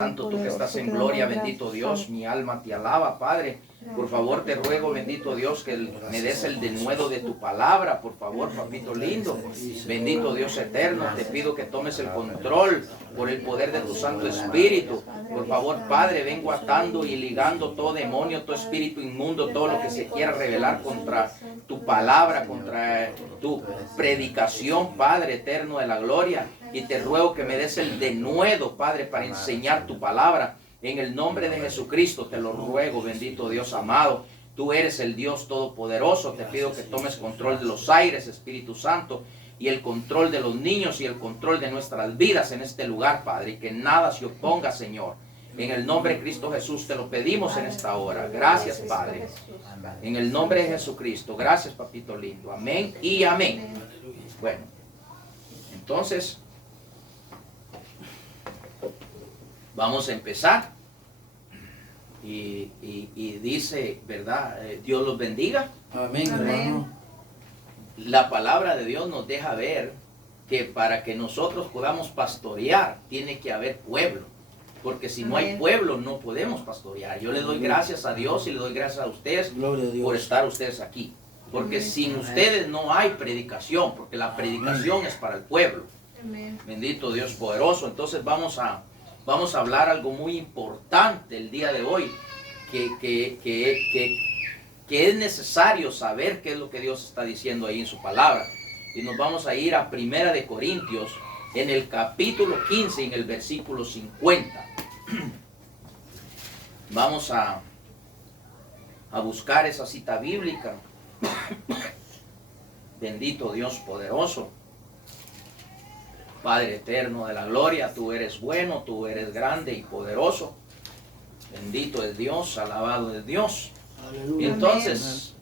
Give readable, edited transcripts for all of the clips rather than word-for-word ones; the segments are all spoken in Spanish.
Santo, tú que estás en gloria, bendito Dios, mi alma te alaba, Padre. Por favor, te ruego, bendito Dios, que me des el denuedo de tu palabra, por favor, papito lindo. Bendito Dios eterno, te pido que tomes el control por el poder de tu Santo Espíritu. Por favor, Padre, vengo atando y ligando todo demonio, todo espíritu inmundo, todo lo que se quiera rebelar contra tu palabra, contra tu predicación, Padre eterno de la gloria. Y te ruego que me des el denuedo, Padre, para enseñar tu palabra. En el nombre de Jesucristo te lo ruego, bendito Dios amado. Tú eres el Dios todopoderoso. Te pido que tomes control de los aires, Espíritu Santo, y el control de los niños y el control de nuestras vidas en este lugar, Padre. Y que nada se oponga, Señor. En el nombre de Cristo Jesús te lo pedimos en esta hora. Gracias, Padre. En el nombre de Jesucristo. Gracias, papito lindo. Amén y amén. Bueno, entonces vamos a empezar. Y dice, ¿verdad? Dios los bendiga. Amén, hermano. La palabra de Dios nos deja ver que para que nosotros podamos pastorear, tiene que haber pueblo. Porque si no hay pueblo, no podemos pastorear. Yo le doy gracias a Dios y le doy gracias a ustedes por estar ustedes aquí. Porque sin ustedes no hay predicación, porque la predicación es para el pueblo. Bendito Dios poderoso. Entonces vamos a hablar algo muy importante el día de hoy, que es necesario saber qué es lo que Dios está diciendo ahí en su palabra. Y nos vamos a ir a Primera de Corintios, en el capítulo 15, en el versículo 50. Vamos a buscar esa cita bíblica. Bendito Dios poderoso. Padre eterno de la gloria, tú eres bueno, tú eres grande y poderoso. Bendito es Dios, alabado es Dios. Aleluya. Entonces,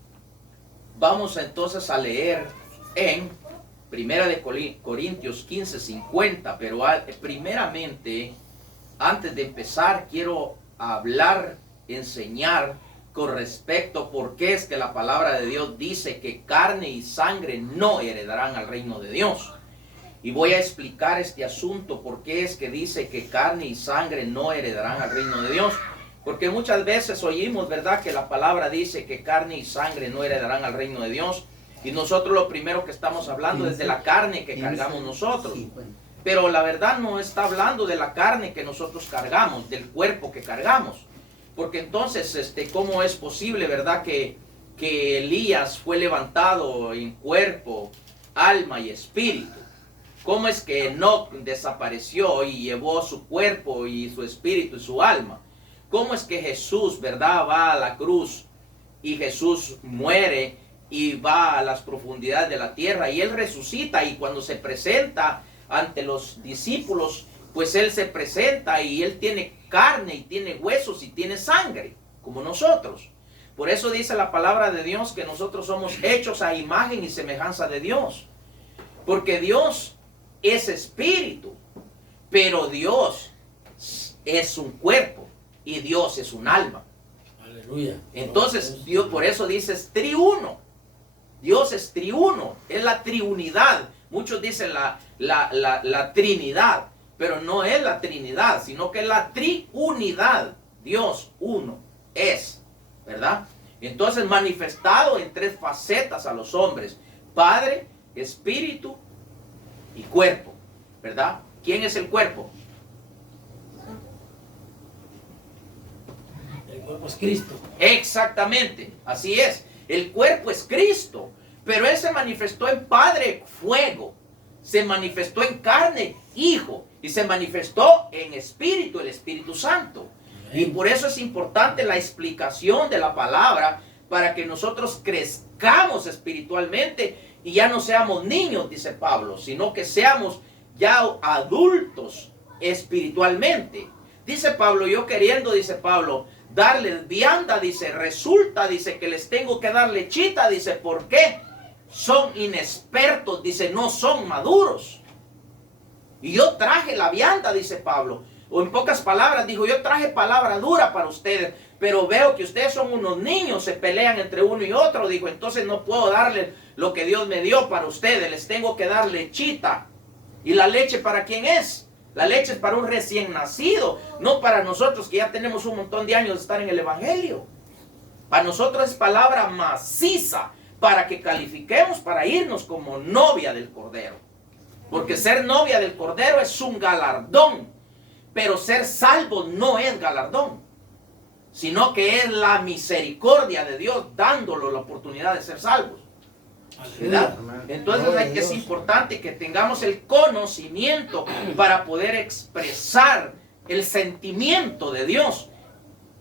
vamos entonces a leer en Primera de Corintios 15, 50, pero primeramente, antes de empezar, quiero hablar, enseñar con respecto a por qué es que la palabra de Dios dice que carne y sangre no heredarán al reino de Dios. Y voy a explicar este asunto, por qué es que dice que carne y sangre no heredarán al reino de Dios. Porque muchas veces oímos, ¿verdad?, que la palabra dice que carne y sangre no heredarán al reino de Dios. Y nosotros lo primero que estamos hablando es de la carne que cargamos nosotros. Pero la verdad no está hablando de la carne que nosotros cargamos, del cuerpo que cargamos. Porque entonces, ¿cómo es posible, verdad, que Elías fue levantado en cuerpo, alma y espíritu? ¿Cómo es que Enoc desapareció y llevó su cuerpo y su espíritu y su alma? ¿Cómo es que Jesús, verdad, va a la cruz y Jesús muere y va a las profundidades de la tierra y Él resucita, y cuando se presenta ante los discípulos, pues Él se presenta y Él tiene carne y tiene huesos y tiene sangre, como nosotros? Por eso dice la palabra de Dios que nosotros somos hechos a imagen y semejanza de Dios. Porque Dios es espíritu, pero Dios es un cuerpo y Dios es un alma. Aleluya. Entonces Dios, por eso dice, es triuno. Dios es triuno, es la triunidad. Muchos dicen la Trinidad, pero no es la Trinidad, sino que es la triunidad. Dios uno es, ¿verdad? Entonces manifestado en tres facetas a los hombres: Padre, Espíritu y cuerpo, ¿verdad? ¿Quién es el cuerpo? El cuerpo es Cristo. Exactamente, así es. El cuerpo es Cristo, pero Él se manifestó en Padre, fuego. Se manifestó en carne, Hijo. Y se manifestó en Espíritu, el Espíritu Santo. Amén. Y por eso es importante la explicación de la palabra, para que nosotros crezcamos espiritualmente y ya no seamos niños, dice Pablo, sino que seamos ya adultos espiritualmente. Dice Pablo, yo queriendo, dice Pablo, darles vianda, dice, resulta, dice, que les tengo que dar lechita, dice, ¿por qué? Son inexpertos, dice, no son maduros. Y yo traje la vianda, dice Pablo, o en pocas palabras, dijo, yo traje palabra dura para ustedes, pero veo que ustedes son unos niños, se pelean entre uno y otro, dijo, entonces no puedo darles lo que Dios me dio para ustedes, les tengo que dar lechita. ¿Y la leche para quién es? La leche es para un recién nacido, no para nosotros que ya tenemos un montón de años de estar en el Evangelio. Para nosotros es palabra maciza para que califiquemos para irnos como novia del Cordero. Porque ser novia del Cordero es un galardón, pero ser salvo no es galardón, sino que es la misericordia de Dios dándolo la oportunidad de ser salvos. ¿Verdad? Entonces es importante que tengamos el conocimiento para poder expresar el sentimiento de Dios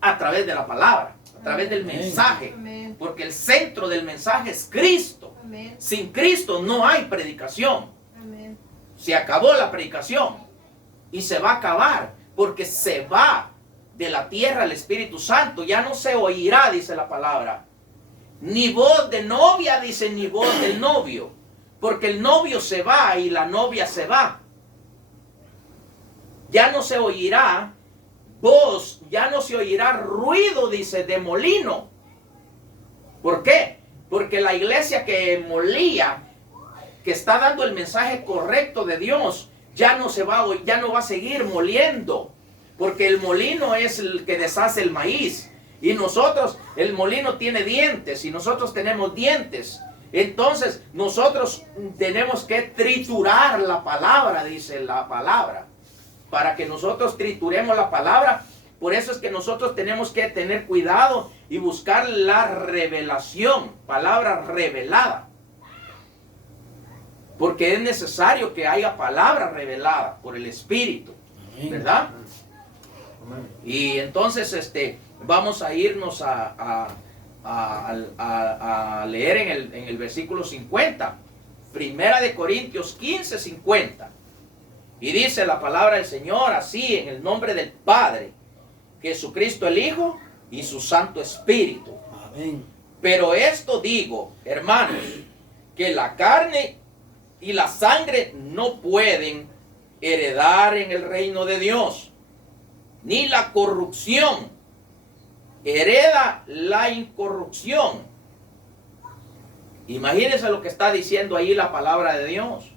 a través de la palabra, a través del mensaje, porque el centro del mensaje es Cristo. Sin Cristo no hay predicación. Se acabó la predicación y se va a acabar porque se va de la tierra el Espíritu Santo. Ya no se oirá, dice la palabra, ni voz de novia, dice, ni voz del novio, porque el novio se va y la novia se va. Ya no se oirá voz, ya no se oirá ruido, dice, de molino. ¿Por qué? Porque la iglesia que molía, que está dando el mensaje correcto de Dios, ya no va a seguir moliendo, porque el molino es el que deshace el maíz. Y nosotros, el molino tiene dientes y nosotros tenemos dientes. Entonces nosotros tenemos que triturar la palabra, dice la palabra. Para que nosotros trituremos la palabra, por eso es que nosotros tenemos que tener cuidado y buscar la revelación, palabra revelada. Porque es necesario que haya palabra revelada por el Espíritu, ¿verdad? Y entonces vamos a irnos a leer en el versículo 50. Primera de Corintios 15, 50. Y dice la palabra del Señor así, en el nombre del Padre, Jesucristo el Hijo y su Santo Espíritu. Amén. Pero esto digo, hermanos, que la carne y la sangre no pueden heredar en el reino de Dios, ni la corrupción hereda la incorrupción. Imagínense lo que está diciendo ahí la palabra de Dios,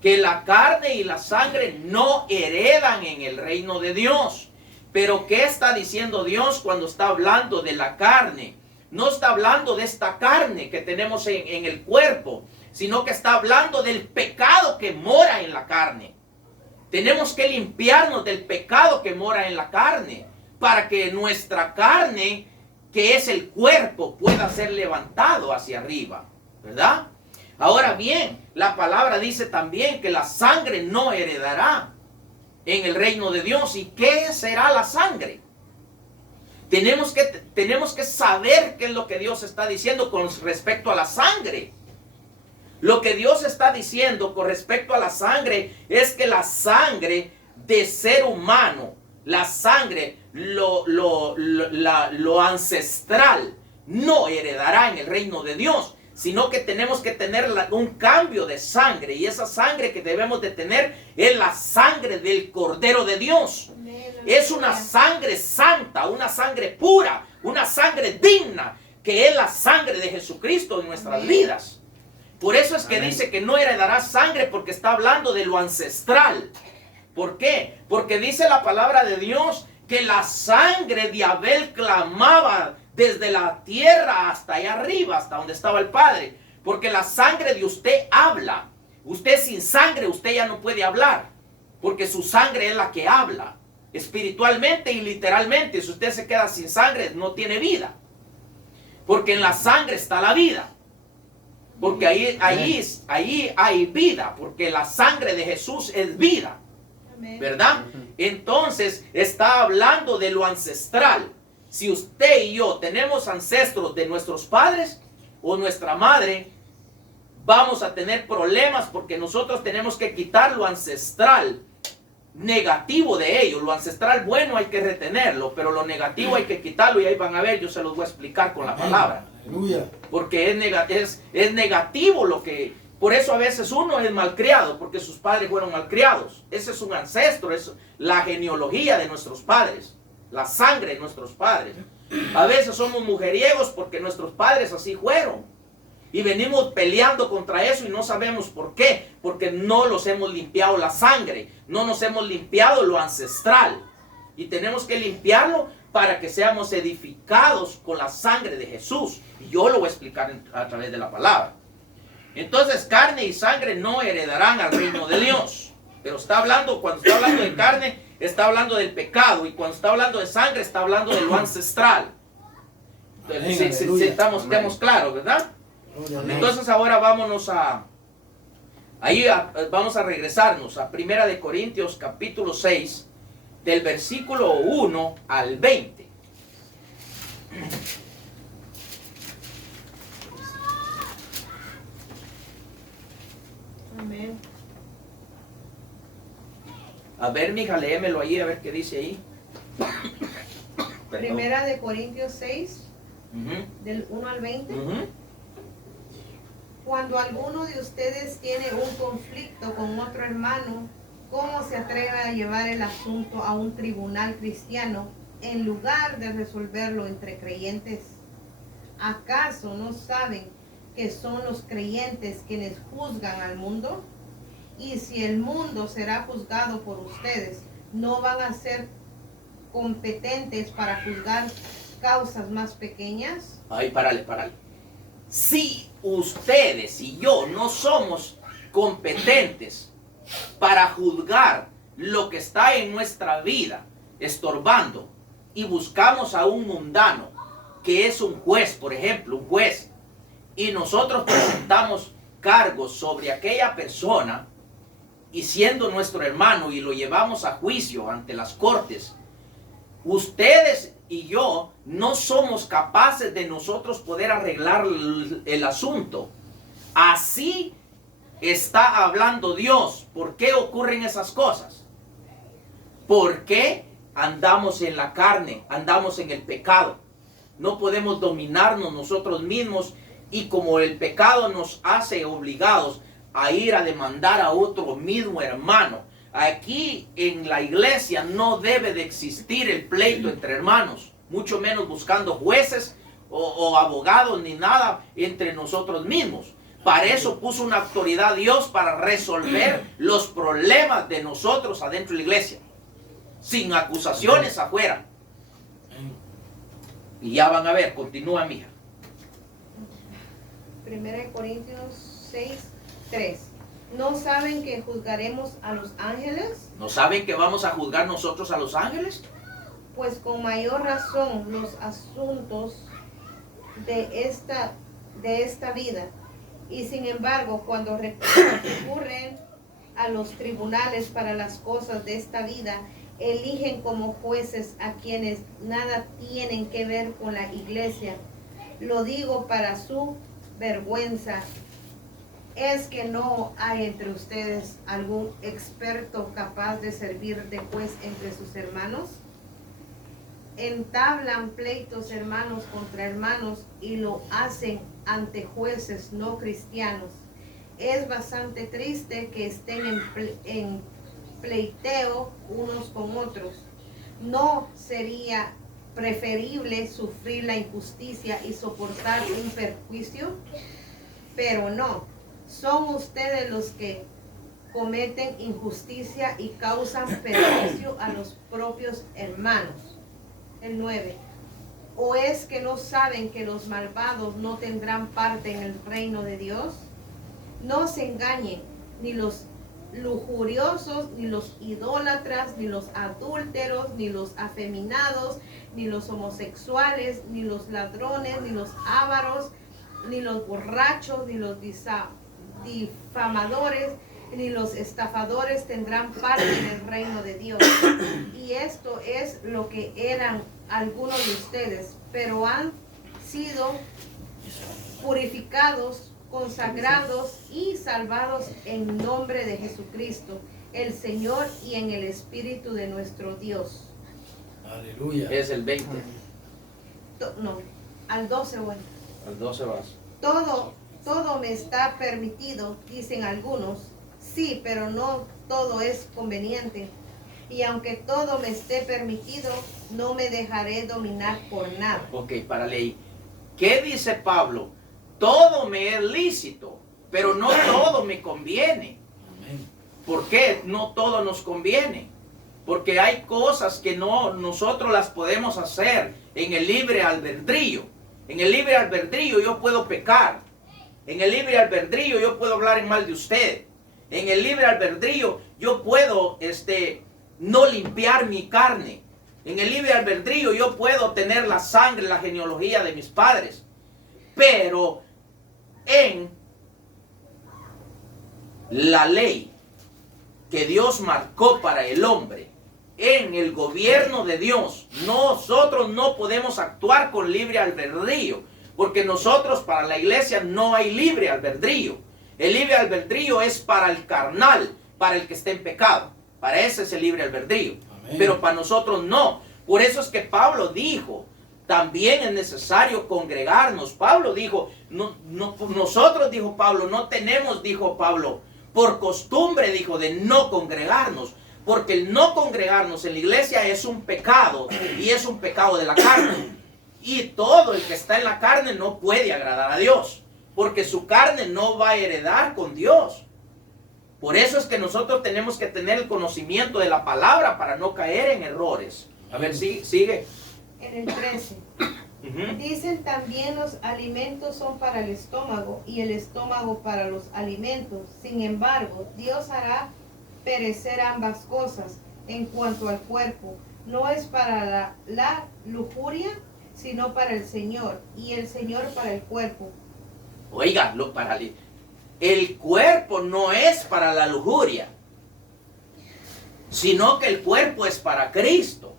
que la carne y la sangre no heredan en el reino de Dios. Pero ¿qué está diciendo Dios cuando está hablando de la carne? No está hablando de esta carne que tenemos en el cuerpo, sino que está hablando del pecado que mora en la carne. Tenemos que limpiarnos del pecado que mora en la carne, para que nuestra carne, que es el cuerpo, pueda ser levantado hacia arriba, ¿verdad? Ahora bien, la palabra dice también que la sangre no heredará en el reino de Dios. ¿Y qué será la sangre? Tenemos que saber qué es lo que Dios está diciendo con respecto a la sangre. Lo que Dios está diciendo con respecto a la sangre es que la sangre de ser humano, la sangre, lo ancestral, no heredará en el reino de Dios, sino que tenemos que tener un cambio de sangre, y esa sangre que debemos de tener es la sangre del Cordero de Dios. Es una sangre santa, una sangre pura, una sangre digna, que es la sangre de Jesucristo en nuestras vidas. Por eso es que dice que no heredará sangre, porque está hablando de lo ancestral. ¿Por qué? Porque dice la palabra de Dios que la sangre de Abel clamaba desde la tierra hasta allá arriba, hasta donde estaba el Padre. Porque la sangre de usted habla. Usted sin sangre, usted ya no puede hablar, porque su sangre es la que habla, espiritualmente y literalmente. Si usted se queda sin sangre, no tiene vida, porque en la sangre está la vida. Porque ahí hay vida, porque la sangre de Jesús es vida, ¿verdad? Entonces está hablando de lo ancestral. Si usted y yo tenemos ancestros de nuestros padres o nuestra madre, vamos a tener problemas, porque nosotros tenemos que quitar lo ancestral negativo de ellos. Lo ancestral bueno hay que retenerlo, pero lo negativo hay que quitarlo, y ahí van a ver, yo se los voy a explicar con la palabra. Aleluya. Porque es negativo lo que... Por eso a veces uno es malcriado, porque sus padres fueron malcriados. Ese es un ancestro, es la genealogía de nuestros padres, la sangre de nuestros padres. A veces somos mujeriegos porque nuestros padres así fueron. Y venimos peleando contra eso y no sabemos por qué. Porque no los hemos limpiado la sangre. No nos hemos limpiado lo ancestral. Y tenemos que limpiarlo para que seamos edificados con la sangre de Jesús. Y yo lo voy a explicar a través de la palabra. Entonces, carne y sangre no heredarán al reino de Dios. Pero está hablando, cuando está hablando de carne, está hablando del pecado. Y cuando está hablando de sangre, está hablando de lo ancestral. Entonces, si estamos claros, ¿verdad? Entonces ahora vámonos vamos a regresarnos a 1 de Corintios capítulo 6, del versículo 1 al 20. Amén. A ver, mija, léemelo ahí, a ver qué dice ahí. Primera de Corintios 6, del 1 al 20. Cuando alguno de ustedes tiene un conflicto con otro hermano, ¿cómo se atreve a llevar el asunto a un tribunal cristiano en lugar de resolverlo entre creyentes? ¿Acaso no saben que son los creyentes quienes juzgan al mundo? Y si el mundo será juzgado por ustedes, ¿no van a ser competentes para juzgar causas más pequeñas? Ay, párale. Si ustedes y yo no somos competentes para juzgar lo que está en nuestra vida estorbando y buscamos a un mundano que es un juez, por ejemplo, un juez, y nosotros presentamos cargos sobre aquella persona y siendo nuestro hermano y lo llevamos a juicio ante las cortes, ustedes y yo no somos capaces de nosotros poder arreglar el asunto. Así está hablando Dios. ¿Por qué ocurren esas cosas? ¿Por qué andamos en la carne? Andamos en el pecado. No podemos dominarnos nosotros mismos y como el pecado nos hace obligados a ir a demandar a otro mismo hermano. Aquí en la iglesia no debe de existir el pleito entre hermanos, mucho menos buscando jueces o abogados ni nada entre nosotros mismos. Para eso puso una autoridad Dios para resolver los problemas de nosotros adentro de la iglesia, sin acusaciones afuera. Y ya van a ver, continúa, mija. 1 Corintios 6, 3. ¿No saben que juzgaremos a los ángeles? ¿No saben que vamos a juzgar nosotros a los ángeles? Pues con mayor razón los asuntos de esta vida. Y sin embargo, cuando recurren a los tribunales para las cosas de esta vida, eligen como jueces a quienes nada tienen que ver con la iglesia. Lo digo para su vergüenza. ¿Es que no hay entre ustedes algún experto capaz de servir de juez entre sus hermanos? Entablan pleitos hermanos contra hermanos y lo hacen ante jueces no cristianos. Es bastante triste que estén en pleiteo unos con otros. ¿No sería preferible sufrir la injusticia y soportar un perjuicio? Pero no. Son ustedes los que cometen injusticia y causan perjuicio a los propios hermanos. El 9. ¿O es que no saben que los malvados no tendrán parte en el reino de Dios? No se engañen, ni los lujuriosos, ni los idólatras, ni los adúlteros, ni los afeminados, ni los homosexuales, ni los ladrones, ni los ávaros, ni los borrachos, ni los difamadores, ni los estafadores tendrán parte en el reino de Dios. Y esto es lo que eran algunos de ustedes, pero han sido purificados, consagrados y salvados en nombre de Jesucristo, el Señor, y en el Espíritu de nuestro Dios. Aleluya. Es el 20. No, al 12, bueno. Al 12 vas. Todo me está permitido, dicen algunos. Sí, pero no todo es conveniente. Y aunque todo me esté permitido, no me dejaré dominar por nada. Ok, párale ahí. ¿Qué dice Pablo? todo me es lícito, pero no todo me conviene. ¿Por qué no todo nos conviene? Porque hay cosas que no nosotros las podemos hacer en el libre albedrío. En el libre albedrío yo puedo pecar. En el libre albedrío yo puedo hablar en mal de usted. En el libre albedrío yo puedo no limpiar mi carne. En el libre albedrío yo puedo tener la sangre, la genealogía de mis padres. Pero en la ley que Dios marcó para el hombre, en el gobierno de Dios, nosotros no podemos actuar con libre albedrío, porque nosotros, para la iglesia, no hay libre albedrío. El libre albedrío es para el carnal, para el que está en pecado. Para ese es el libre albedrío. Amén. Pero para nosotros no. Por eso es que Pablo dijo, también es necesario congregarnos. Pablo dijo, nosotros, dijo Pablo, no tenemos, dijo Pablo, por costumbre, dijo, de no congregarnos. Porque el no congregarnos en la iglesia es un pecado, y es un pecado de la carne. Y todo el que está en la carne no puede agradar a Dios, porque su carne no va a heredar con Dios. Por eso es que nosotros tenemos que tener el conocimiento de la palabra para no caer en errores. A ver, sigue. En el 13. Dicen también los alimentos son para el estómago y el estómago para los alimentos. Sin embargo, Dios hará perecer ambas cosas. En cuanto al cuerpo, no es para la lujuria, sino para el Señor, y el Señor para el cuerpo. Oiga, el cuerpo no es para la lujuria, sino que el cuerpo es para Cristo.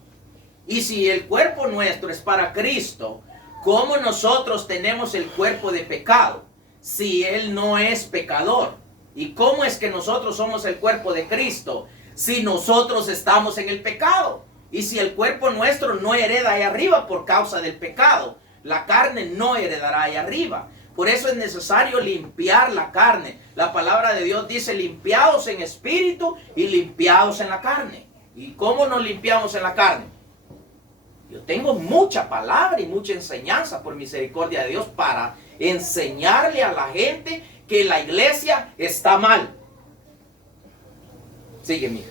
Y si el cuerpo nuestro es para Cristo, ¿cómo nosotros tenemos el cuerpo de pecado si Él no es pecador? ¿Y cómo es que nosotros somos el cuerpo de Cristo si nosotros estamos en el pecado? Y si el cuerpo nuestro no hereda ahí arriba por causa del pecado, la carne no heredará ahí arriba. Por eso es necesario limpiar la carne. La palabra de Dios dice, limpiados en espíritu y limpiados en la carne. ¿Y cómo nos limpiamos en la carne? Yo tengo mucha palabra y mucha enseñanza por misericordia de Dios para enseñarle a la gente que la iglesia está mal. Sigue, mija.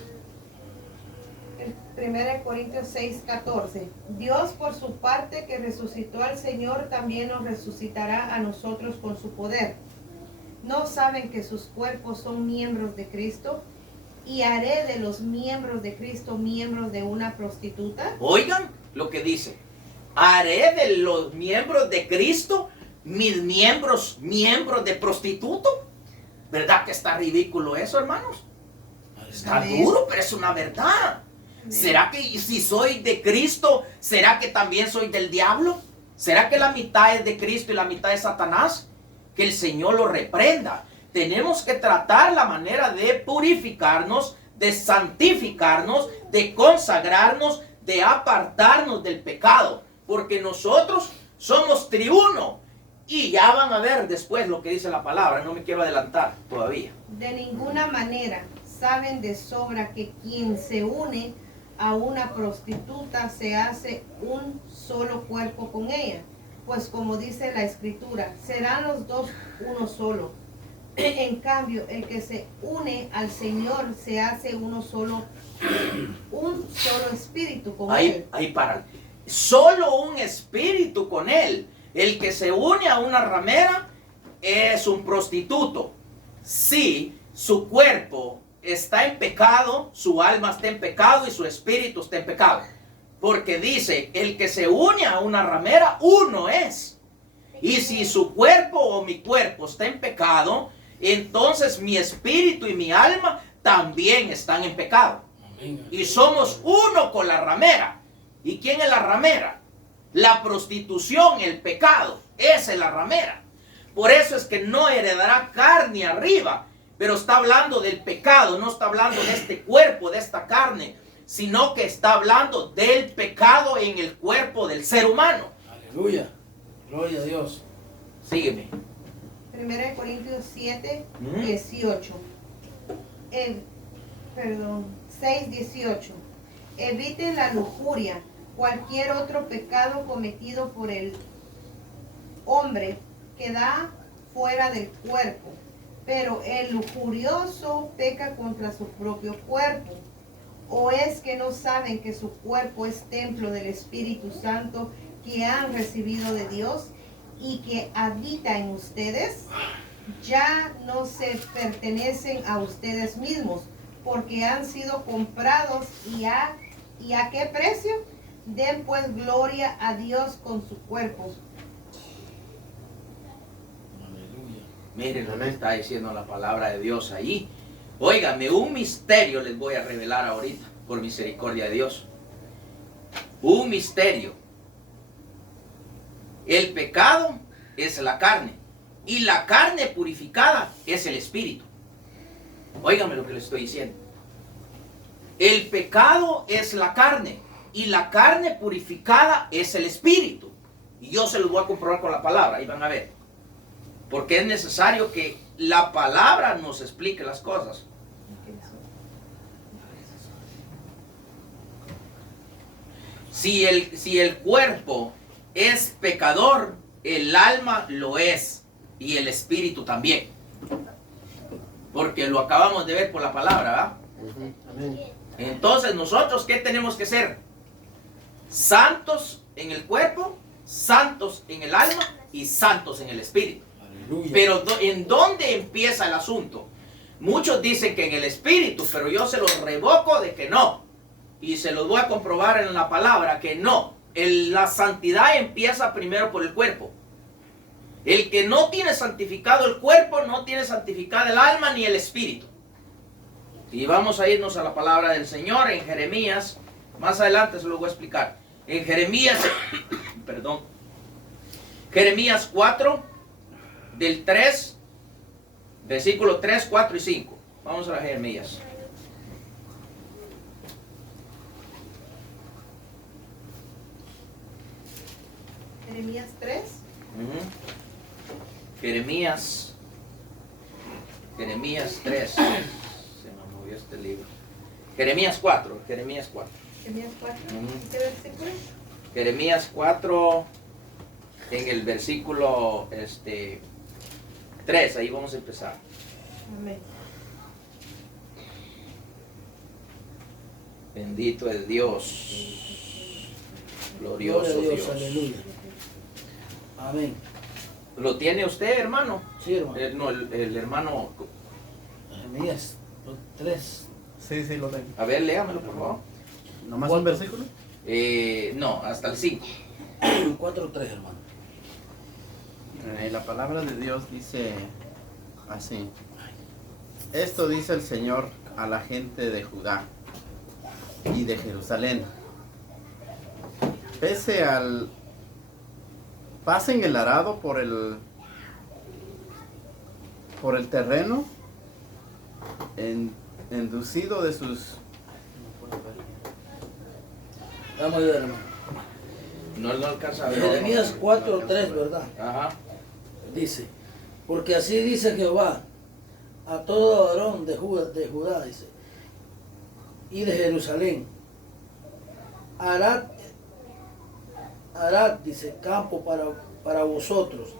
1 Corintios 6:14. Dios, por su parte, que resucitó al Señor, también nos resucitará a nosotros con su poder. ¿No saben que sus cuerpos son miembros de Cristo? ¿Y haré de los miembros de Cristo miembros de una prostituta? Oigan lo que dice. ¿Haré de los miembros de Cristo mis miembros de prostituto? ¿Verdad que está ridículo eso, hermanos? Está duro, pero es una verdad. ¿Será que si soy de Cristo, será que también soy del diablo? ¿Será que la mitad es de Cristo y la mitad es Satanás? Que el Señor lo reprenda. Tenemos que tratar la manera de purificarnos, de santificarnos, de consagrarnos, de apartarnos del pecado. Porque nosotros somos tribuno. Y ya van a ver después lo que dice la palabra. No me quiero adelantar todavía. De ninguna manera. Saben de sobra que quien se une a una prostituta se hace un solo cuerpo con ella. Pues como dice la Escritura, serán los dos uno solo. En cambio, el que se une al Señor se hace un solo espíritu con Él. Ahí para. Solo un espíritu con Él. El que se une a una ramera es un prostituto. Si su cuerpo está en pecado, su alma está en pecado y su espíritu está en pecado. Porque dice, el que se une a una ramera, uno es. Y si su cuerpo o mi cuerpo está en pecado, entonces mi espíritu y mi alma también están en pecado. Y somos uno con la ramera. ¿Y quién es la ramera? La prostitución, el pecado. Esa es la ramera. Por eso es que no heredará carne arriba. Pero está hablando del pecado, no está hablando de este cuerpo, de esta carne, sino que está hablando del pecado en el cuerpo del ser humano. Aleluya, gloria a Dios. Sígueme. 1 Corintios 7:18. 6:18. Eviten la lujuria, cualquier otro pecado cometido por el hombre que da fuera del cuerpo, pero el lujurioso peca contra su propio cuerpo. ¿O es que no saben que su cuerpo es templo del Espíritu Santo que han recibido de Dios y que habita en ustedes? Ya no se pertenecen a ustedes mismos, porque han sido comprados ¿y a qué precio? Den pues gloria a Dios con su cuerpo. Aleluya. Miren lo que está diciendo la palabra de Dios ahí. Óigame, un misterio les voy a revelar ahorita, por misericordia de Dios. Un misterio. El pecado es la carne, y la carne purificada es el espíritu. Óigame lo que les estoy diciendo. El pecado es la carne, y la carne purificada es el espíritu. Y yo se los voy a comprobar con la palabra, ahí van a ver. Porque es necesario que la palabra nos explique las cosas. Si el cuerpo es pecador, el alma lo es, y el espíritu también. Porque lo acabamos de ver por la palabra, ¿verdad? Amén. Entonces, nosotros, ¿qué tenemos que ser? Santos en el cuerpo, santos en el alma y santos en el espíritu. Aleluya. Pero ¿en dónde empieza el asunto? Muchos dicen que en el espíritu, pero yo se los revoco de que no. Y se los voy a comprobar en la palabra que no. La santidad empieza primero por el cuerpo. El que no tiene santificado el cuerpo, no tiene santificado el alma ni el espíritu. Y vamos a irnos a la palabra del Señor en Jeremías. Más adelante se lo voy a explicar. En Jeremías, perdón. Jeremías 4, del 3, versículos 3, 4 y 5. Vamos a la Jeremías. Jeremías 3. Jeremías 3. Se me movió este libro. Jeremías 4. Jeremías 4. ¿Qué versículo? Jeremías 4, en el versículo 3. Ahí vamos a empezar. Amén. Bendito es Dios. Glorioso Gloria a Dios. Aleluya. Amén. ¿Lo tiene usted, hermano? Sí, hermano. No, el hermano. Jeremías 3. Sí, lo tengo. A ver, léamelo, por favor. ¿Nomás un versículo? No, hasta el 5. 4:3, hermano. La palabra de Dios dice así. Esto dice el Señor a la gente de Judá y de Jerusalén. Pasen el arado por el terreno enducido de sus... Vamos a ver, hermano. No alcanza a ver. Jeremías 4:3, ¿verdad? Ajá. Dice, porque así dice Jehová a todo varón de Judá, dice, y de Jerusalén, harad, dice, campo para vosotros,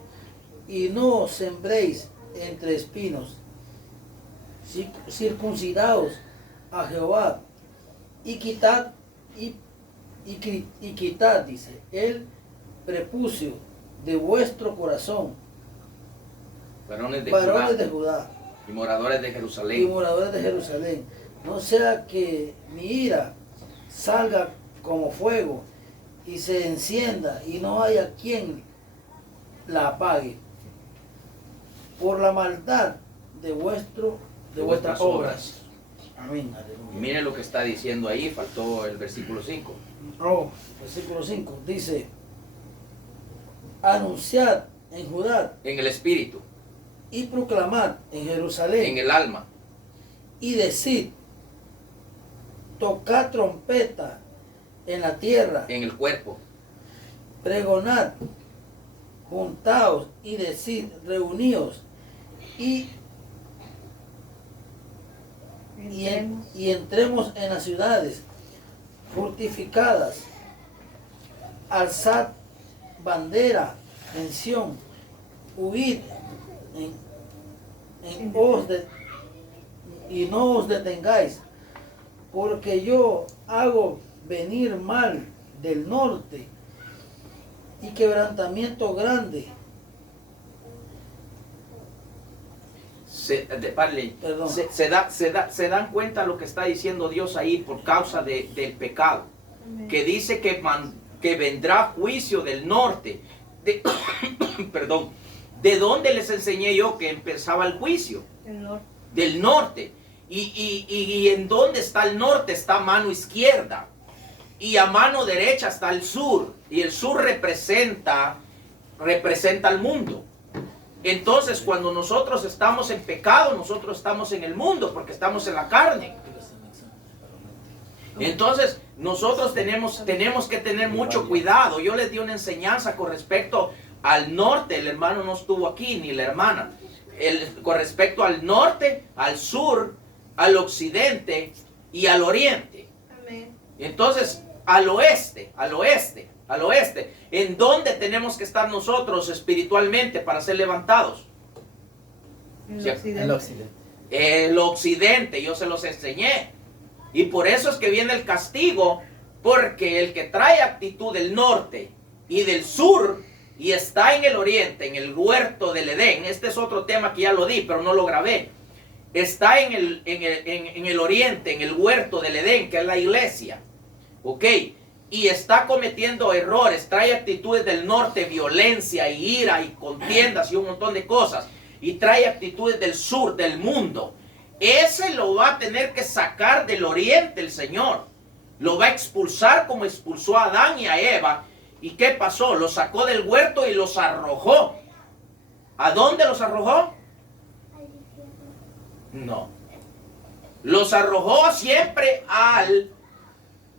y no sembréis entre espinos, circuncidaos a Jehová, y quitad, dice, el prepucio de vuestro corazón, Varones de Judá y moradores de y Jerusalén. moradores de Jerusalén, no sea que mi ira salga como fuego y se encienda y no haya quien la apague por la maldad de vuestras obras. Amén. Aleluya. Mire lo que está diciendo ahí, faltó el versículo 5. Oh, versículo 5 dice, anunciad en Judá En el espíritu, y proclamad en Jerusalén en el alma, y decid, tocad trompeta en la tierra, en el cuerpo, pregonad, juntaos y decid, reuníos y entremos en las ciudades fortificadas, alzad bandera en Sión, huid y no os detengáis, porque yo hago venir mal del norte y quebrantamiento grande. Perdón. Se dan cuenta lo que está diciendo Dios ahí por causa del pecado. Amén. Que dice que vendrá juicio del norte. Perdón. ¿De dónde les enseñé yo que empezaba el juicio? Del norte. Del norte. Y en dónde está el norte está a mano izquierda. Y a mano derecha está el sur. Y el sur representa al mundo. Entonces, cuando nosotros estamos en pecado, nosotros estamos en el mundo, porque estamos en la carne. Entonces, nosotros tenemos que tener mucho cuidado. Yo les di una enseñanza con respecto al norte. El hermano no estuvo aquí, ni la hermana. Con respecto al norte, al sur, al occidente y al oriente. Amén. Entonces, al oeste. ¿En dónde tenemos que estar nosotros espiritualmente para ser levantados? El Sí, occidente. El occidente. El occidente, yo se los enseñé. Y por eso es que viene el castigo, porque el que trae actitud del norte y del sur y está en el oriente, en el huerto del Edén, este es otro tema que ya lo di, pero no lo grabé. Está en el oriente, en el huerto del Edén, que es la iglesia. ¿Ok? Y está cometiendo errores, trae actitudes del norte, violencia y ira y contiendas y un montón de cosas. Y trae actitudes del sur, del mundo. Ese lo va a tener que sacar del oriente el Señor. Lo va a expulsar como expulsó a Adán y a Eva. ¿Y qué pasó? Los sacó del huerto y los arrojó. ¿A dónde los arrojó? No. Los arrojó siempre al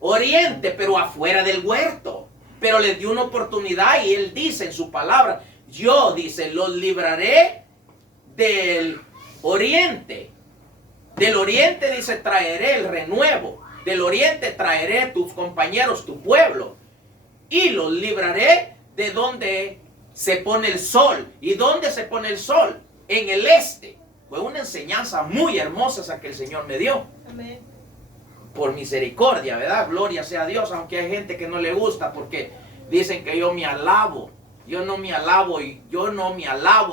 oriente, pero afuera del huerto. Pero les dio una oportunidad y él dice en su palabra, yo, dice, los libraré del oriente. Del oriente, dice, traeré el renuevo. Del oriente traeré tus compañeros, tu pueblo. Y los libraré de donde se pone el sol. ¿Y dónde se pone el sol? En el este. Fue una enseñanza muy hermosa esa que el Señor me dio. Amén. Por misericordia, ¿verdad? Gloria sea a Dios, aunque hay gente que no le gusta porque dicen que yo me alabo. Yo no me alabo,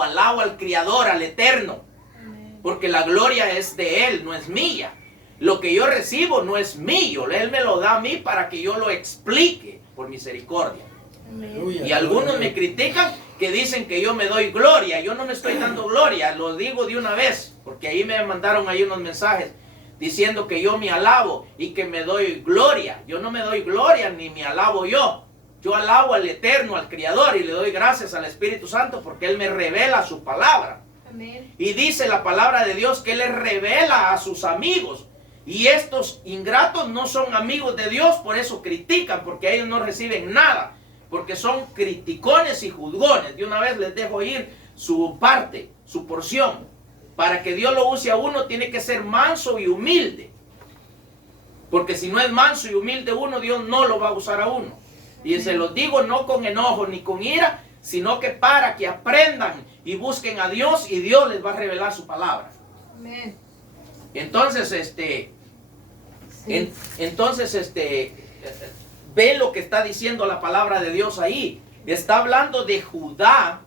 alabo al Criador, al Eterno. Amén. Porque la gloria es de Él, no es mía. Lo que yo recibo no es mío, Él me lo da a mí para que yo lo explique por misericordia. Amén. Y algunos me critican que dicen que yo me doy gloria. Yo no me estoy dando gloria, lo digo de una vez, porque ahí me mandaron ahí unos mensajes diciendo que yo me alabo y que me doy gloria. Yo no me doy gloria ni me alabo yo. Yo alabo al Eterno, al Criador, y le doy gracias al Espíritu Santo porque Él me revela su palabra. Amén. Y dice la palabra de Dios que Él le revela a sus amigos. Y estos ingratos no son amigos de Dios, por eso critican, porque ellos no reciben nada. Porque son criticones y juzgones. De una vez les dejo ir su parte, su porción. Para que Dios lo use a uno, tiene que ser manso y humilde. Porque si no es manso y humilde uno, Dios no lo va a usar a uno. Y se los digo no con enojo ni con ira, sino que para que aprendan y busquen a Dios y Dios les va a revelar su palabra. Amén. Entonces, Sí. ve lo que está diciendo la palabra de Dios ahí. Está hablando de Judá,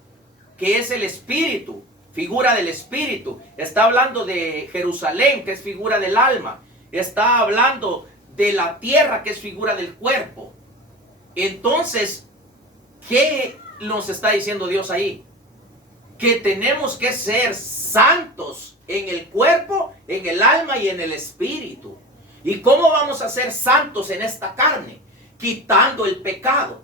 que es el espíritu, figura del espíritu. Está hablando de Jerusalén, que es figura del alma. Está hablando de la tierra, que es figura del cuerpo. Entonces, ¿qué nos está diciendo Dios ahí? Que tenemos que ser santos en el cuerpo, en el alma y en el espíritu. ¿Y cómo vamos a ser santos en esta carne? Quitando el pecado.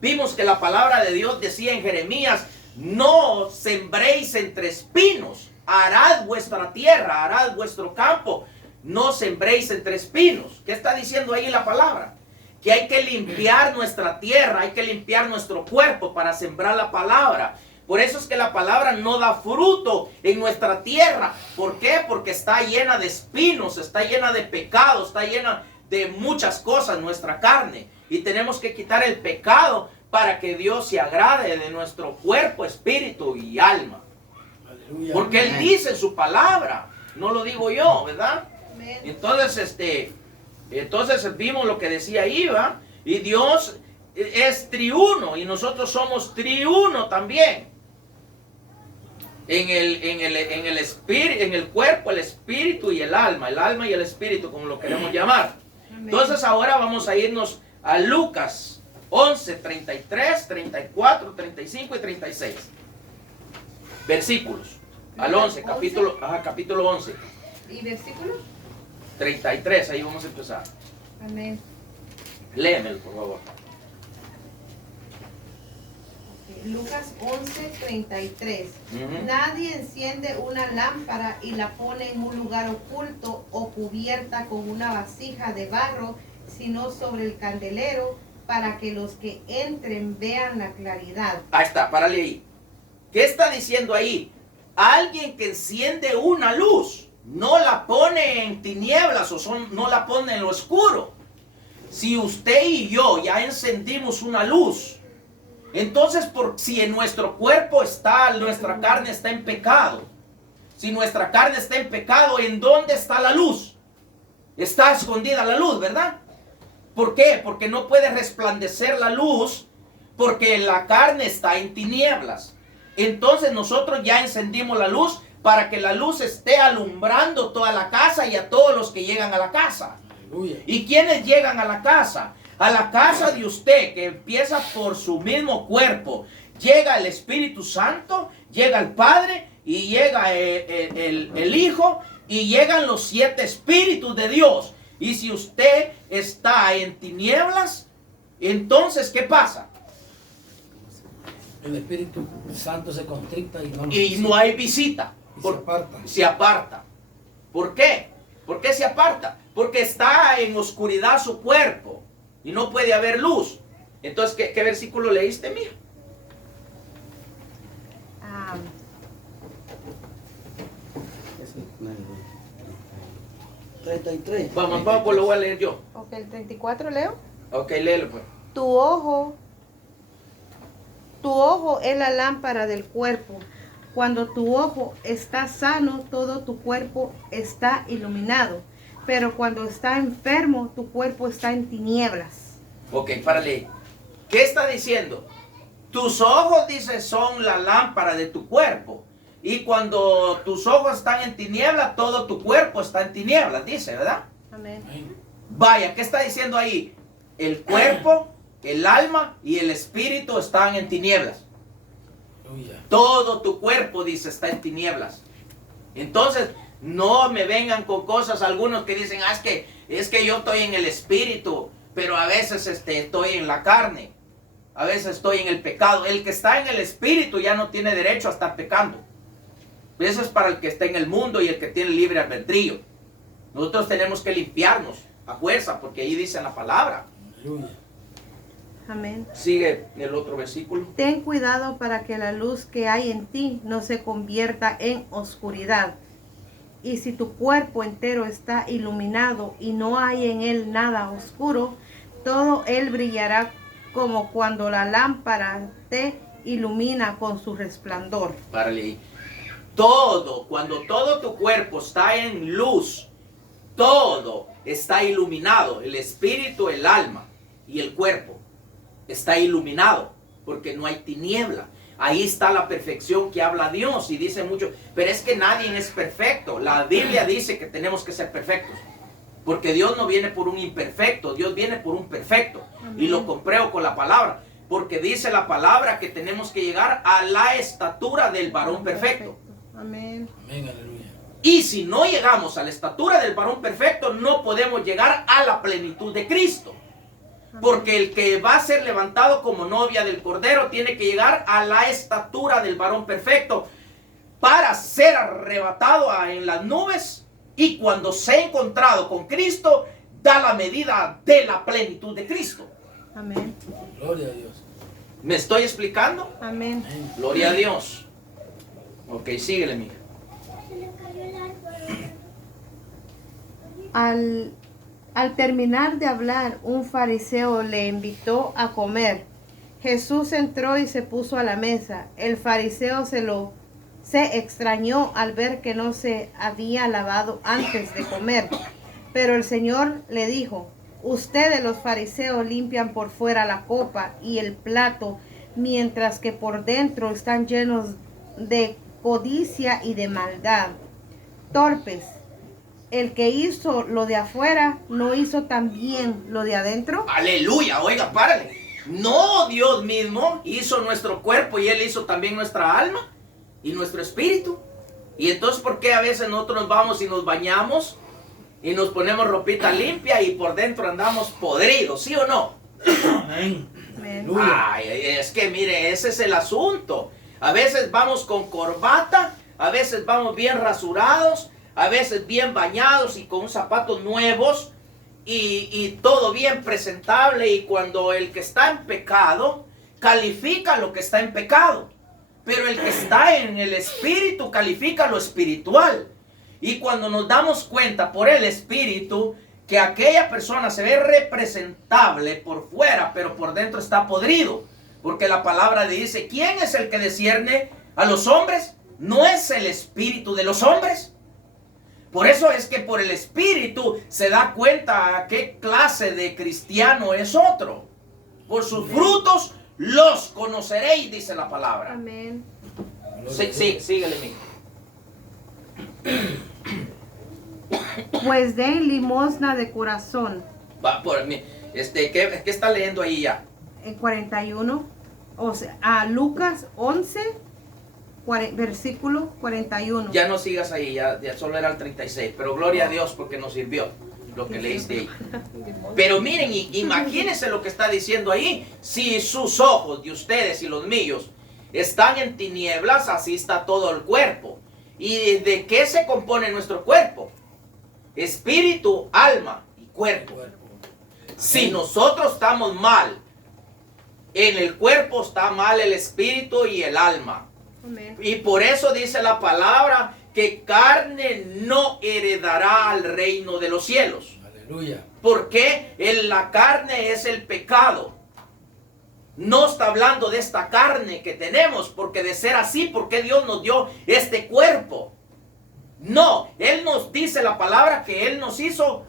Vimos que la palabra de Dios decía en Jeremías, no sembréis entre espinos, arad vuestra tierra, arad vuestro campo, no sembréis entre espinos. ¿Qué está diciendo ahí la palabra? Que hay que limpiar nuestra tierra, hay que limpiar nuestro cuerpo para sembrar la palabra. Por eso es que la palabra no da fruto en nuestra tierra. ¿Por qué? Porque está llena de espinos, está llena de pecado, está llena de muchas cosas nuestra carne. Y tenemos que quitar el pecado para que Dios se agrade de nuestro cuerpo, espíritu y alma. Aleluya. Porque Él dice en su palabra, no lo digo yo, ¿verdad? Amén. Entonces vimos lo que decía Iva, y Dios es triuno y nosotros somos triuno también. En el espíritu, en el cuerpo, el espíritu y el alma y el espíritu, como lo queremos llamar. Amén. Entonces ahora vamos a irnos a Lucas 11, 33, 34, 35 y 36. Versículos. Al 11, capítulo 11. ¿Y versículo? 33, ahí vamos a empezar. Amén. Léemelo, por favor. Lucas 11:33. Ujú. Nadie enciende una lámpara y la pone en un lugar oculto o cubierta con una vasija de barro, sino sobre el candelero, para que los que entren vean la claridad. Ahí está, párale ahí. ¿Qué está diciendo ahí? Alguien que enciende una luz, no la pone en tinieblas no la pone en lo oscuro. Si usted y yo ya encendimos una luz, entonces si en nuestro cuerpo nuestra carne está en pecado, si nuestra carne está en pecado, ¿en dónde está la luz? Está escondida la luz, ¿verdad? ¿Por qué? Porque no puede resplandecer la luz, porque la carne está en tinieblas. Entonces nosotros ya encendimos la luz para que la luz esté alumbrando toda la casa y a todos los que llegan a la casa. Aleluya. ¿Y quiénes llegan a la casa? A la casa de usted, que empieza por su mismo cuerpo. Llega el Espíritu Santo, llega el Padre y llega el Hijo y llegan los 7 Espíritus de Dios. Y si usted está en tinieblas, entonces ¿qué pasa? El Espíritu Santo se constricta Y no hay visita. y se aparta. Se aparta. ¿Por qué? ¿Por qué se aparta? Porque está en oscuridad su cuerpo y no puede haber luz. Entonces, ¿qué versículo leíste, mija? Ah, 33. Vamos, pues lo voy a leer yo. ok, el 34 leo. Ok, léelo pues. Tu ojo es la lámpara del cuerpo. Cuando tu ojo está sano, todo tu cuerpo está iluminado. Pero cuando está enfermo, tu cuerpo está en tinieblas. Ok, párale. ¿Qué está diciendo? Tus ojos, dice, son la lámpara de tu cuerpo. Y cuando tus ojos están en tinieblas, todo tu cuerpo está en tinieblas, dice, ¿verdad? Amén. Amén. Vaya, ¿qué está diciendo ahí? El cuerpo, el alma y el espíritu están en tinieblas. Aleluya. Todo tu cuerpo, dice, está en tinieblas. Entonces, no me vengan con cosas algunos que dicen, es que yo estoy en el espíritu, pero a veces estoy en la carne. A veces estoy en el pecado. El que está en el espíritu ya no tiene derecho a estar pecando. Eso es para el que está en el mundo y el que tiene libre albedrío. Nosotros tenemos que limpiarnos a fuerza, porque ahí dice la palabra. Aleluya. Amén. Sigue el otro versículo. Ten cuidado para que la luz que hay en ti no se convierta en oscuridad. Y si tu cuerpo entero está iluminado y no hay en él nada oscuro, todo él brillará como cuando la lámpara te ilumina con su resplandor. Párale ahí. Cuando todo tu cuerpo está en luz, todo está iluminado. El espíritu, el alma y el cuerpo está iluminado, porque no hay tiniebla. Ahí está la perfección que habla Dios y dice mucho, pero es que nadie es perfecto. La Biblia dice que tenemos que ser perfectos, porque Dios no viene por un imperfecto, Dios viene por un perfecto. Y lo compruebo con la palabra, porque dice la palabra que tenemos que llegar a la estatura del varón perfecto. Amén. Amén, aleluya. Y si no llegamos a la estatura del varón perfecto, no podemos llegar a la plenitud de Cristo. Porque el que va a ser levantado como novia del Cordero tiene que llegar a la estatura del varón perfecto para ser arrebatado en las nubes, y cuando sea encontrado con Cristo, da la medida de la plenitud de Cristo. Amén. Gloria a Dios. ¿Me estoy explicando? Amén. Amén. Gloria a Dios. Ok, síguele, mija. Al terminar de hablar, un fariseo le invitó a comer. Jesús entró y se puso a la mesa. El fariseo se lo se extrañó al ver que no se había lavado antes de comer. Pero el Señor le dijo: ustedes los fariseos limpian por fuera la copa y el plato, mientras que por dentro están llenos de codicia y de maldad. Torpes, el que hizo lo de afuera, ¿no hizo también lo de adentro? Aleluya, oiga, párale. No, Dios mismo hizo nuestro cuerpo y Él hizo también nuestra alma y nuestro espíritu. Y entonces, ¿por qué a veces nosotros nos vamos y nos bañamos y nos ponemos ropita limpia y por dentro andamos podridos, sí o no? Amén. Ay, es que mire, ese es el asunto. A veces vamos con corbata, a veces vamos bien rasurados, a veces bien bañados y con zapatos nuevos y todo bien presentable, y cuando el que está en pecado califica lo que está en pecado, pero el que está en el espíritu califica lo espiritual. Y cuando nos damos cuenta por el espíritu que aquella persona se ve representable por fuera, pero por dentro está podrido, porque la palabra dice: ¿quién es el que discierne a los hombres? ¿No es el espíritu de los hombres? Por eso es que por el espíritu se da cuenta a qué clase de cristiano es otro. Por sus frutos los conoceréis, dice la palabra. Amén. Sí, síguele, mijo. Pues den limosna de corazón. Va, ¿qué está leyendo ahí ya? En 41, o sea, a Lucas 11, versículo 41. Ya no sigas ahí, ya solo era el 36, pero gloria a Dios porque nos sirvió lo que leíste ahí. Pero miren, imagínense lo que está diciendo ahí. Si sus ojos de ustedes y los míos están en tinieblas, así está todo el cuerpo. ¿Y de qué se compone nuestro cuerpo? Espíritu, alma y cuerpo. Si nosotros estamos mal, en el cuerpo está mal el espíritu y el alma. Amén. Y por eso dice la palabra que carne no heredará al reino de los cielos. Aleluya. Porque la carne es el pecado. No está hablando de esta carne que tenemos, porque de ser así, ¿por qué Dios nos dio este cuerpo? No, Él nos dice la palabra que Él nos hizo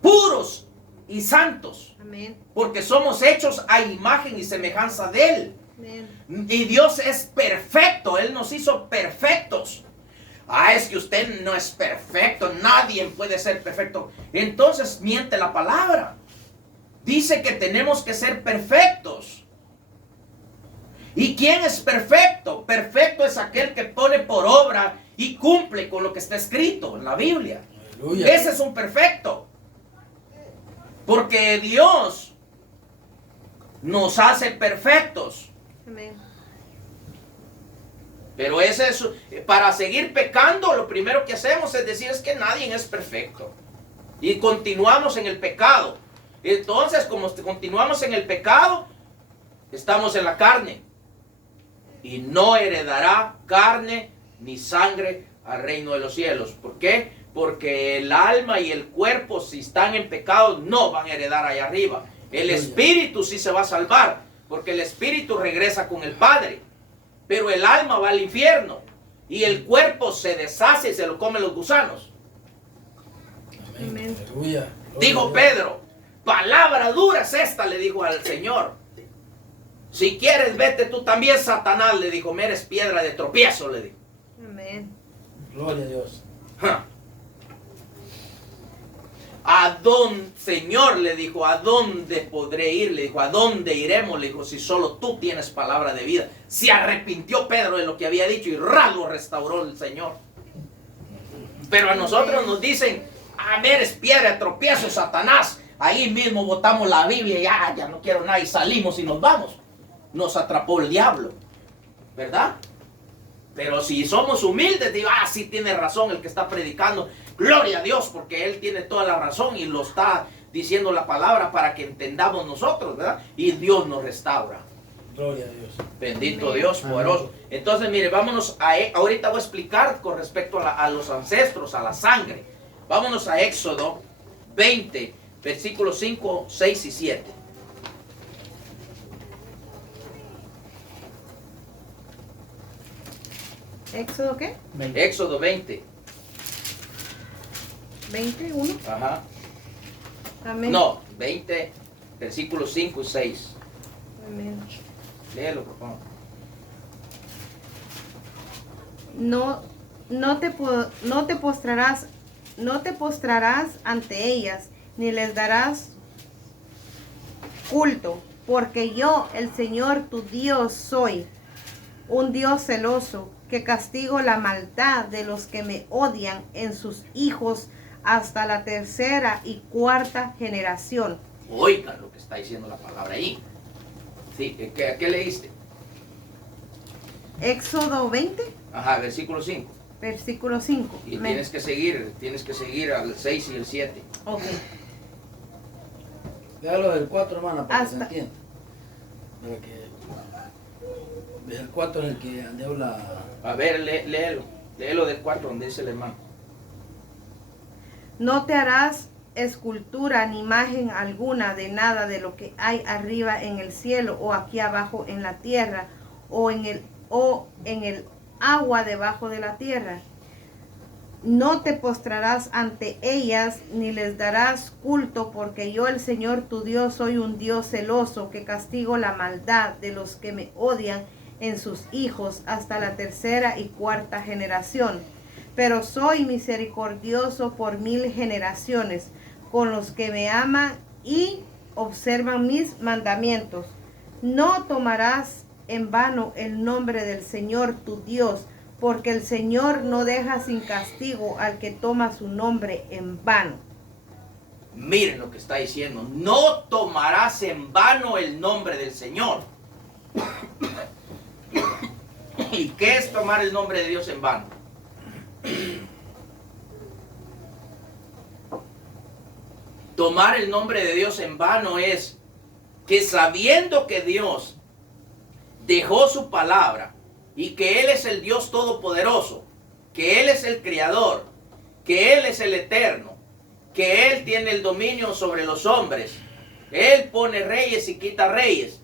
puros y santos. Amén. Porque somos hechos a imagen y semejanza de Él. Amén. Y Dios es perfecto, Él nos hizo perfectos. Ah, es que usted no es perfecto, nadie puede ser perfecto. Entonces miente la palabra. Dice que tenemos que ser perfectos. ¿Y quién es perfecto? Perfecto es aquel que pone por obra y cumple con lo que está escrito en la Biblia. Aleluya. Ese es un perfecto. Porque Dios nos hace perfectos. Amén. Pero ese es, para seguir pecando, lo primero que hacemos es decir es que nadie es perfecto. Y continuamos en el pecado. Entonces, como continuamos en el pecado, estamos en la carne. Y no heredará carne ni sangre al reino de los cielos. ¿Por qué? Porque el alma y el cuerpo, si están en pecado, no van a heredar allá arriba. El espíritu sí se va a salvar, porque el espíritu regresa con el Padre. Pero el alma va al infierno. Y el cuerpo se deshace y se lo comen los gusanos. Amén. Aleluya. Dijo Pedro: palabra dura es esta, le dijo al Señor. Si quieres, vete tú también, Satanás, le dijo. Me eres piedra de tropiezo, le dijo. Amén. Gloria a Dios. ¿A dónde, Señor? Le dijo. ¿A dónde podré ir? Le dijo. ¿A dónde iremos? Le dijo. Si solo tú tienes palabra de vida. Se arrepintió Pedro de lo que había dicho y lo restauró el Señor. Pero a nosotros nos dicen: a ver, es piedra de tropiezo, Satanás. Ahí mismo botamos la Biblia y ya no quiero nada, y salimos y nos vamos. Nos atrapó el diablo, ¿verdad? Pero si somos humildes, digo: sí tiene razón el que está predicando. Gloria a Dios, porque Él tiene toda la razón y lo está diciendo la palabra para que entendamos nosotros, ¿verdad? Y Dios nos restaura. Gloria a Dios. Bendito Dios, poderoso. Entonces, mire, vámonos ahorita voy a explicar con respecto a los ancestros, a la sangre. Vámonos a Éxodo 20, versículos 5, 6 y 7. ¿Éxodo qué? Éxodo 20. 21. Ajá. Amén. No, 20, versículos 5 y 6. Amén. Léelo, por favor. No te postrarás ante ellas, ni les darás culto, porque yo, el Señor tu Dios, soy un Dios celoso, que castigo la maldad de los que me odian en sus hijos hasta la tercera y cuarta generación. Oigan lo que está diciendo la palabra ahí. Sí, ¿qué leíste? Éxodo 20, Ajá, versículo 5. versículo 5. Y Amén. tienes que seguir al 6 y el 7. Ok. Véalo del 4, hermana, para que se Hasta- entienda. Para que el 4 es el que habla. A ver, léelo. Léelo del 4 donde dice el hermano. No te harás escultura ni imagen alguna de nada de lo que hay arriba en el cielo o aquí abajo en la tierra o en el agua debajo de la tierra. No te postrarás ante ellas ni les darás culto, porque yo, el Señor tu Dios, soy un Dios celoso, que castigo la maldad de los que me odian en sus hijos hasta la tercera y cuarta generación. Pero soy misericordioso por 1000 generaciones con los que me aman y observan mis mandamientos. No tomarás en vano el nombre del Señor tu Dios, porque el Señor no deja sin castigo al que toma su nombre en vano. Miren lo que está diciendo. No tomarás en vano el nombre del Señor. ¿Y qué es tomar el nombre de Dios en vano? Tomar el nombre de Dios en vano es que sabiendo que Dios dejó su palabra y que Él es el Dios todopoderoso, que Él es el creador, que Él es el eterno, que Él tiene el dominio sobre los hombres, Él pone reyes y quita reyes,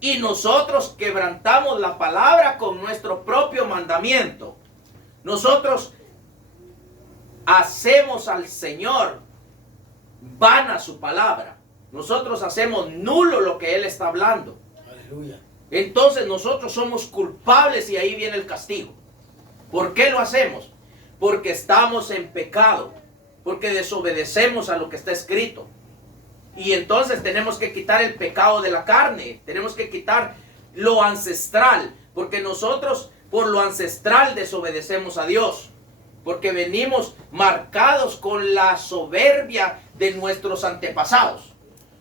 y nosotros quebrantamos la palabra con nuestro propio mandamiento. Nosotros hacemos al Señor vana su palabra. Nosotros hacemos nulo lo que Él está hablando. Aleluya. Entonces nosotros somos culpables y ahí viene el castigo. ¿Por qué lo hacemos? Porque estamos en pecado, porque desobedecemos a lo que está escrito. Y entonces tenemos que quitar el pecado de la carne, tenemos que quitar lo ancestral, porque nosotros por lo ancestral desobedecemos a Dios, porque venimos marcados con la soberbia de nuestros antepasados.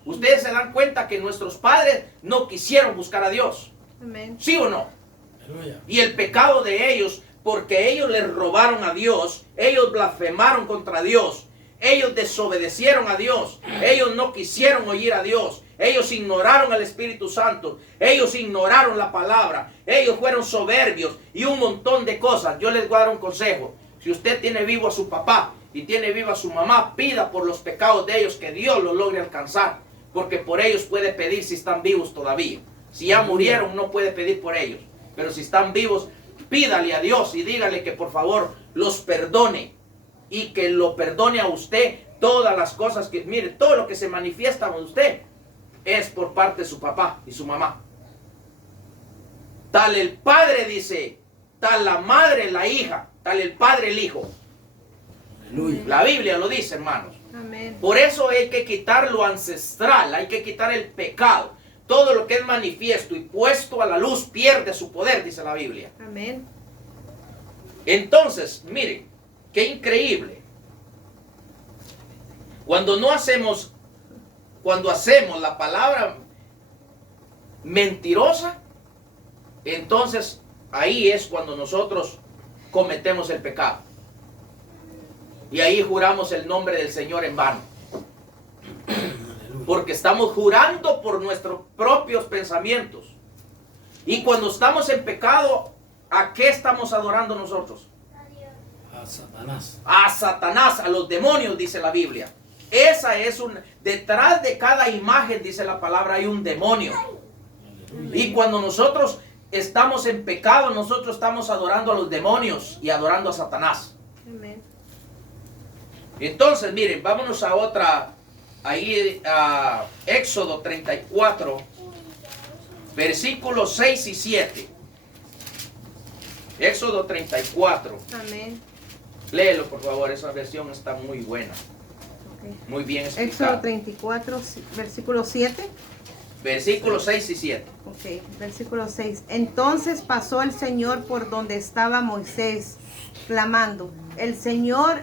Ustedes se dan cuenta que nuestros padres no quisieron buscar a Dios. Amén. ¿Sí o no? Aleluya. Y el pecado de ellos, porque ellos les robaron a Dios, ellos blasfemaron contra Dios, ellos desobedecieron a Dios, ellos no quisieron oír a Dios, ellos ignoraron al Espíritu Santo, ellos ignoraron la palabra, ellos fueron soberbios y un montón de cosas. Yo les voy a dar un consejo. Si usted tiene vivo a su papá y tiene viva a su mamá, pida por los pecados de ellos que Dios los logre alcanzar, porque por ellos puede pedir si están vivos todavía. Si ya murieron no puede pedir por ellos, pero si están vivos, pídale a Dios y dígale que por favor los perdone y que lo perdone a usted todas las cosas que, mire, todo lo que se manifiesta en usted es por parte de su papá y su mamá. Tal el padre dice, tal la madre la hija, tal el padre el hijo. Aleluya. La Biblia lo dice, hermanos. Amén. Por eso hay que quitar lo ancestral, hay que quitar el pecado. Todo lo que es manifiesto y puesto a la luz pierde su poder, dice la Biblia. Amén. Entonces, miren, qué increíble. Cuando hacemos la palabra mentirosa, entonces ahí es cuando nosotros cometemos el pecado. Y ahí juramos el nombre del Señor en vano. Porque estamos jurando por nuestros propios pensamientos. Y cuando estamos en pecado, ¿a qué estamos adorando nosotros? A Satanás. A Satanás, a los demonios, dice la Biblia. Esa es detrás de cada imagen, dice la palabra, hay un demonio. Y cuando nosotros estamos en pecado, nosotros estamos adorando a los demonios y adorando a Satanás. Amén. Entonces, miren, vámonos a otra, ahí a Éxodo 34, versículos 6 y 7. Éxodo 34. Amén. Léelo, por favor, esa versión está muy buena. Okay. Muy bien Éxodo explicada. 34, versículo 7. Versículos 6 y 7. Ok, versículo 6. Entonces pasó el Señor por donde estaba Moisés, clamando, el Señor,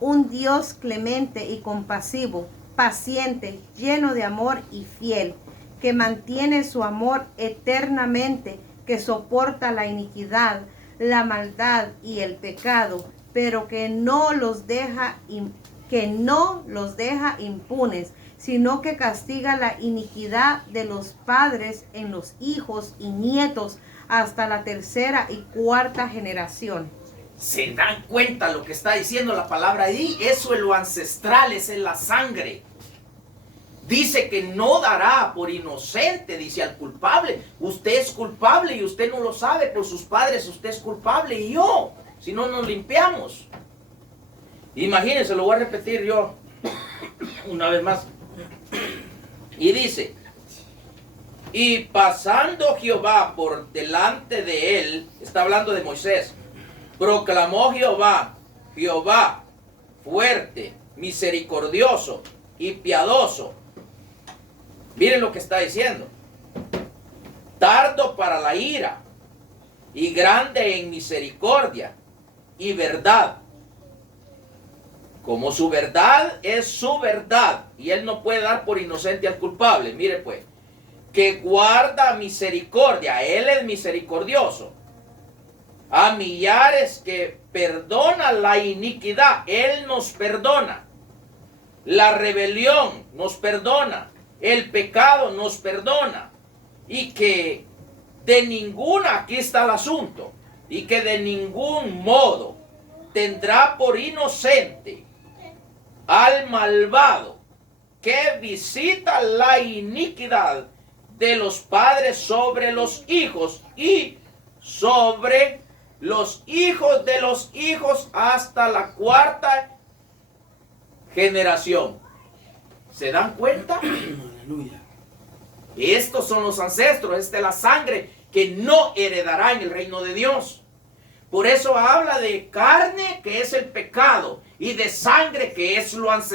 un Dios clemente y compasivo, paciente, lleno de amor y fiel, que mantiene su amor eternamente, que soporta la iniquidad, la maldad y el pecado, pero que no los deja impunes, sino que castiga la iniquidad de los padres en los hijos y nietos hasta la tercera y cuarta generación. ¿Se dan cuenta lo que está diciendo la palabra ahí? Eso es lo ancestral, esa es la sangre. Dice que no dará por inocente, dice al culpable. Usted es culpable y usted no lo sabe, por sus padres usted es culpable y yo, si no nos limpiamos. Imagínense, lo voy a repetir yo una vez más. Y dice, y pasando Jehová por delante de él, está hablando de Moisés, proclamó Jehová fuerte, misericordioso y piadoso. Miren lo que está diciendo. Tardo para la ira y grande en misericordia y verdad. Como su verdad es su verdad y él no puede dar por inocente al culpable. Mire pues, que guarda misericordia, él es misericordioso. A millares que perdona la iniquidad, él nos perdona. La rebelión nos perdona. El pecado nos perdona. Y que de ninguna, aquí está el asunto, y que de ningún modo tendrá por inocente al malvado que visita la iniquidad de los padres sobre los hijos y sobre los hijos de los hijos hasta la cuarta generación. ¿Se dan cuenta? Aleluya. Estos son los ancestros, esta es la sangre que no heredará en el reino de Dios. Por eso habla de carne, que es el pecado, y de sangre, que es lo ancestral.